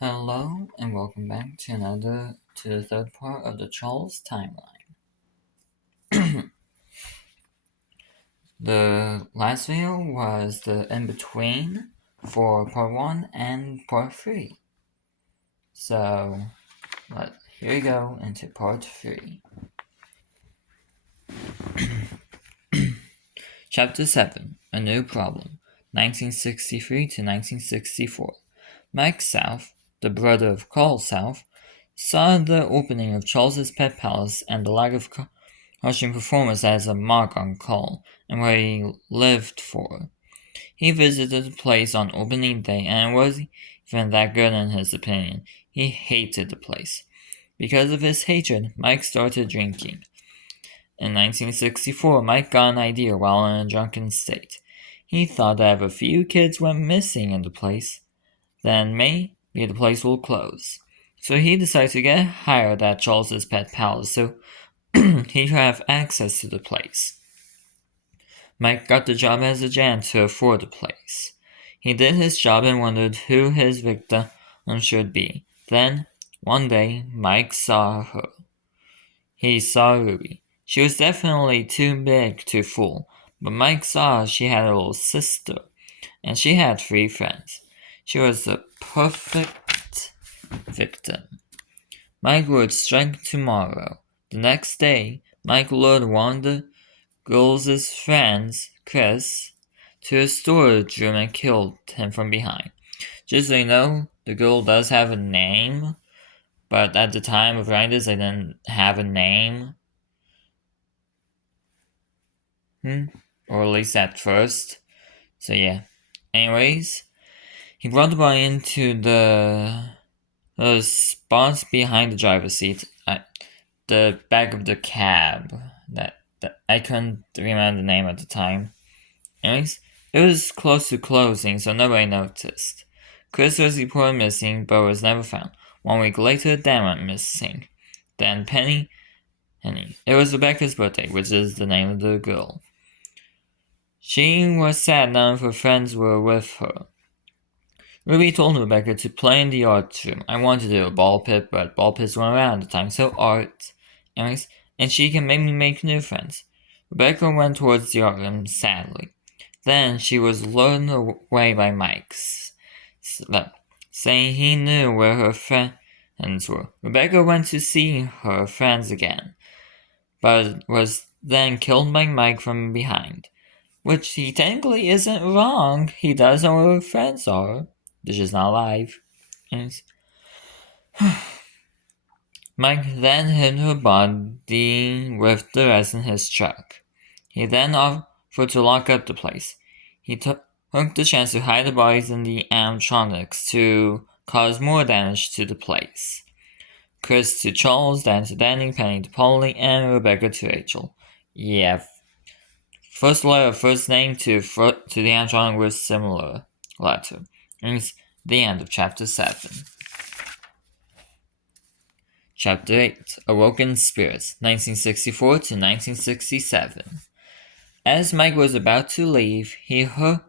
Hello and welcome back to the third part of the Charles timeline. The last video was the in-between for part 1 and part 3. So here we go into part 3. Chapter 7, A New Problem, 1963 to 1964. Mike South, the brother of Carl South, saw the opening of Charles's pet palace and the lack of crushing performance as a mark on Carl and what he lived for. He visited the place on opening day and it wasn't even that good in his opinion. He hated the place. Because of his hatred, Mike started drinking. In 1964, Mike got an idea while in a drunken state. He thought that if a few kids went missing in the place, then maybe the place will close. So he decided to get hired at Charles's pet palace so he could have access to the place. Mike got the job as a janitor for the place. He did his job and wondered who his victim should be. Then, one day, Mike saw her. He saw Ruby. She was definitely too big to fool, but Mike saw she had a little sister, and she had 3 friends. She was the perfect victim. Mike would strike tomorrow. The next day, Mike lured one of the girls' friends, Chris, to a storage room and killed him from behind. Just so you know, the girl does have a name, but at the time of writing this, they didn't have a name. Or at least at first. So yeah. Anyways, he brought the body into the spots behind the driver's seat, the back of the cab. That I couldn't remember the name at the time. Anyways, it was close to closing, so nobody noticed. Chris was reported missing, but was never found. 1 week later, Dan went missing. Then Penny. It was Rebecca's birthday, which is the name of the girl. She was sad none of her friends were with her. Ruby told Rebecca to play in the art room. I wanted to do a ball pit, but ball pits weren't around at the time, so art. Anyways, and she can maybe make new friends. Rebecca went towards the art room sadly. Then she was lured away by Mike, saying he knew where her friends were. Rebecca went to see her friends again, but was then killed by Mike from behind. Which he technically isn't wrong. He does know where her friends are. They're just not alive. Yes. Mike then hid her body with the rest in his truck. He then offered to lock up the place. He took the chance to hide the bodies in the animatronics to cause more damage to the place. Chris to Charles, Dan to Danny, Penny to Polly, and Rebecca to Rachel. Yeah, first letter, first name to the animatronic was similar letter. It's the end of Chapter 7. Chapter 8, Awoken Spirits, 1964 to 1967. As Mike was about to leave, he heard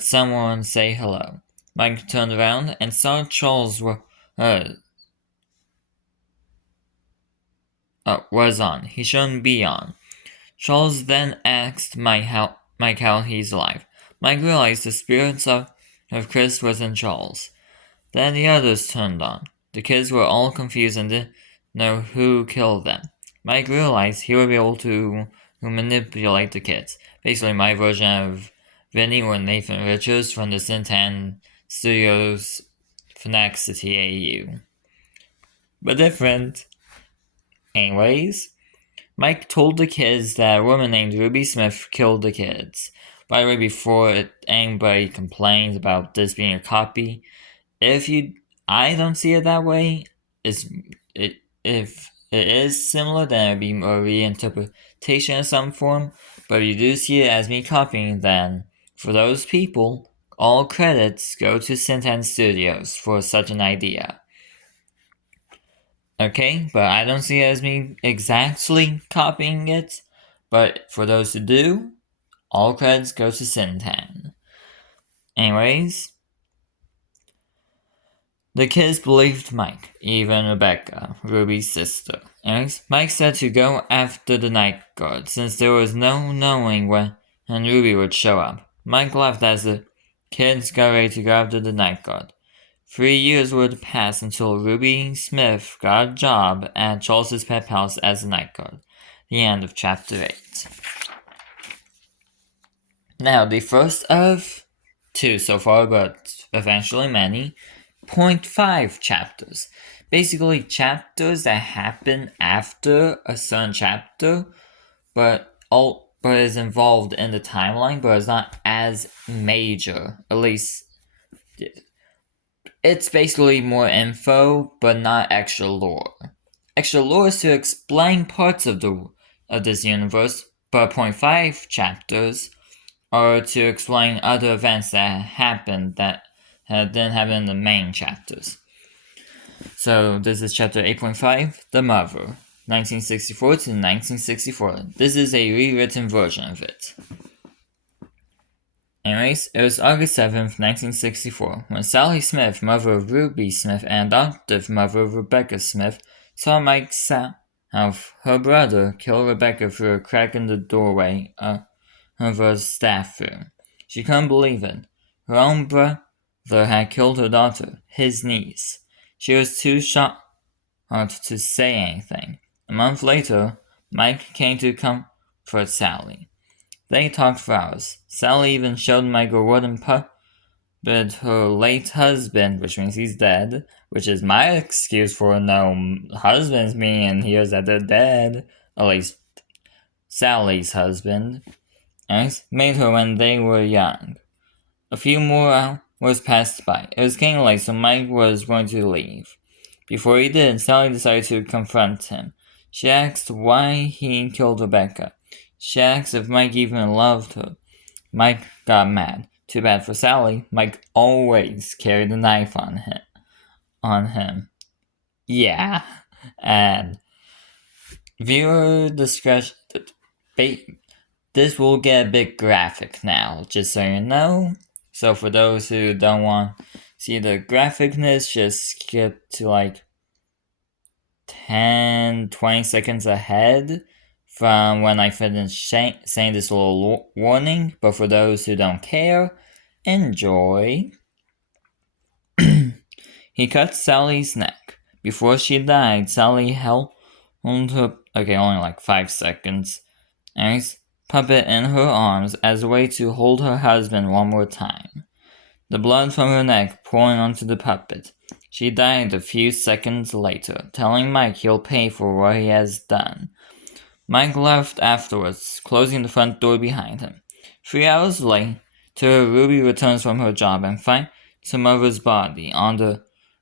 someone say hello. Mike turned around and saw Charles was on. He shouldn't be on. Charles then asked Mike how he's alive. Mike realized the spirits of Chris was in Charles. Then the others turned on. The kids were all confused and didn't know who killed them. Mike realized he would be able to manipulate the kids. Basically my version of Vinny or Nathan Richards from the Sintan Studios Fnac City AU. But different. Anyways, Mike told the kids that a woman named Ruby Smith killed the kids. By the way, before anybody complains about this being a copy, I don't see it that way. If it is similar, then it would be a reinterpretation in some form. But if you do see it as me copying, then for those people, all credits go to Sintan Studios for such an idea. Okay, but I don't see it as me exactly copying it. But for those who do, all credits go to Sintan. Anyways, The kids believed Mike, even Rebecca, Ruby's sister. Anyways, Mike said to go after the night guard, since there was no knowing when Ruby would show up. Mike left as the kids got ready to go after the night guard. 3 years would pass until Ruby Smith got a job at Charles's Pet Palace as a night guard. The end of chapter 8. Now, the first of 2 so far, but eventually many, 0.5 chapters. Basically, chapters that happen after a certain chapter, but is involved in the timeline, but is not as major. At least, it's basically more info, but not extra lore. Extra lore is to explain parts of this universe, but 0.5 chapters are to explain other events that happened that didn't happen in the main chapters. So this is chapter 8.5, The Mother, 1964 to 1964. This is a rewritten version of it. Anyways, it was August 7th, 1964, when Sally Smith, mother of Ruby Smith and adoptive mother of Rebecca Smith, saw Mike South, her brother, kill Rebecca through a crack in the doorway of her staff room. She couldn't believe it. Her own brother had killed her daughter, his niece. She was too shocked to say anything. A month later, Mike came to comfort Sally. They talked for hours. Sally even showed Mike a wooden puppet her late husband, which means he's dead, which is my excuse for no husbands being here that they're dead. At least Sally's husband. And made her when they were young. A few more hours passed by. It was getting late, so Mike was going to leave. Before he did, Sally decided to confront him. She asked why he killed Rebecca. She asked if Mike even loved her. Mike got mad. Too bad for Sally. Mike always carried a knife on him. Yeah. And viewer discretion. This will get a bit graphic now, just so you know. So for those who don't want to see the graphicness, just skip to like 10-20 seconds ahead from when I finish saying this little warning. But for those who don't care, enjoy. He cut Sally's neck. Before she died, Sally held her, only like 5 seconds, and puppet in her arms as a way to hold her husband one more time. The blood from her neck pouring onto the puppet. She died a few seconds later, telling Mike he'll pay for what he has done. Mike left afterwards, closing the front door behind him. 3 hours later, Ruby returns from her job and finds her mother's body on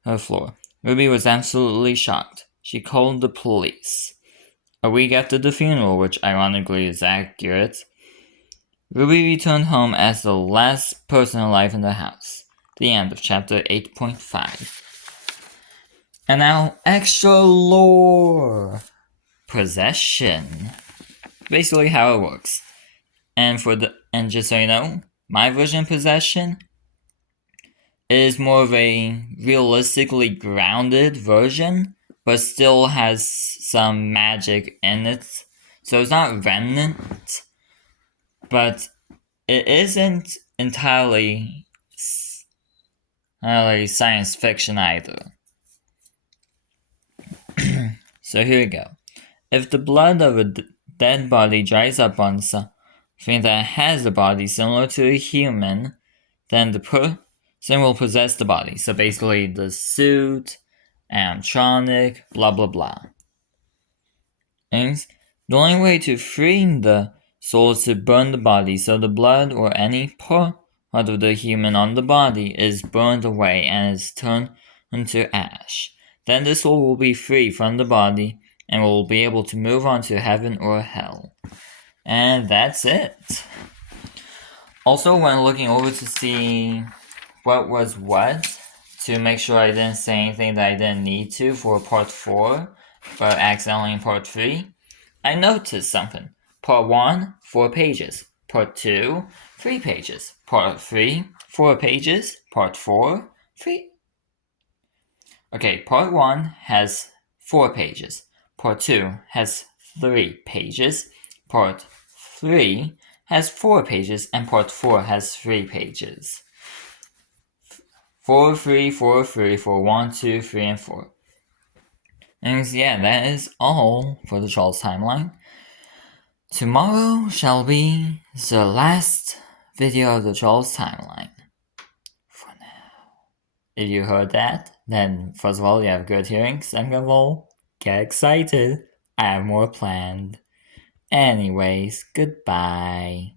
her floor. Ruby was absolutely shocked. She called the police. A week after the funeral, which ironically is accurate, Ruby returned home as the last person alive in the house. The end of chapter 8.5. And now, extra lore! Possession. Basically how it works. And just so you know, my version of Possession is more of a realistically grounded version, but still has some magic in it. So it's not Remnant, but it isn't entirely science fiction either. So here we go. If the blood of a dead body dries up on something that has a body similar to a human, then the person will possess the body. So basically the suit, animatronic, blah blah blah. And the only way to free the soul is to burn the body, so the blood or any part of the human on the body is burned away and is turned into ash. Then the soul will be free from the body and will be able to move on to heaven or hell. And that's it. Also, when looking over to see what was what, to make sure I didn't say anything that I didn't need to for part 4, but accidentally in part 3, I noticed something. Part 1, 4 pages. Part 2, 3 pages. Part 3, 4 pages. Part 4, 3. Okay, part 1 has 4 pages. Part 2 has 3 pages. Part 3 has 4 pages, and part 4 has 3 pages. 4, 3, 4, 3, 4, 1, 2, 3, and 4. And yeah, that is all for the Charles timeline. Tomorrow shall be the last video of the Charles timeline. For now. If you heard that, then first of all, you have good hearing. Second of all, get excited. I have more planned. Anyways, goodbye.